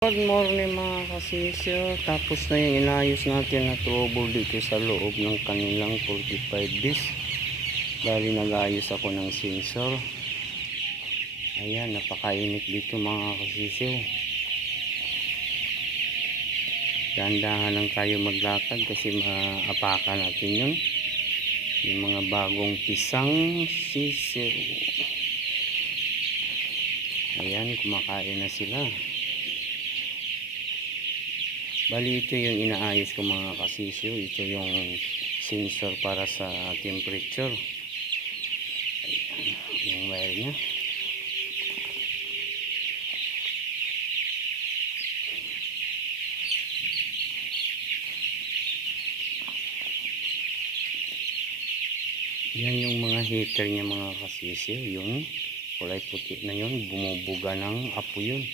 Good morning mga kasisyo. Tapos na yung inayos natin na trouble dito sa loob ng kanilang 45 bis. Bali nag-ayos ako ng sensor. Ayan, napakainit dito mga kasisyo. Dahan-dahan lang tayo maglakad kasi maapakan natin yun. Yung mga bagong pisang sisyo. Ayan, kumakain na sila. Bali ito yung inaayos ko mga kasisyo. Ito yung sensor para sa temperature. Ayan, yung wire nya. Yan yung mga heater nya mga kasisyo. Yung kulay puti na yun, bumubuga ng apoy yun.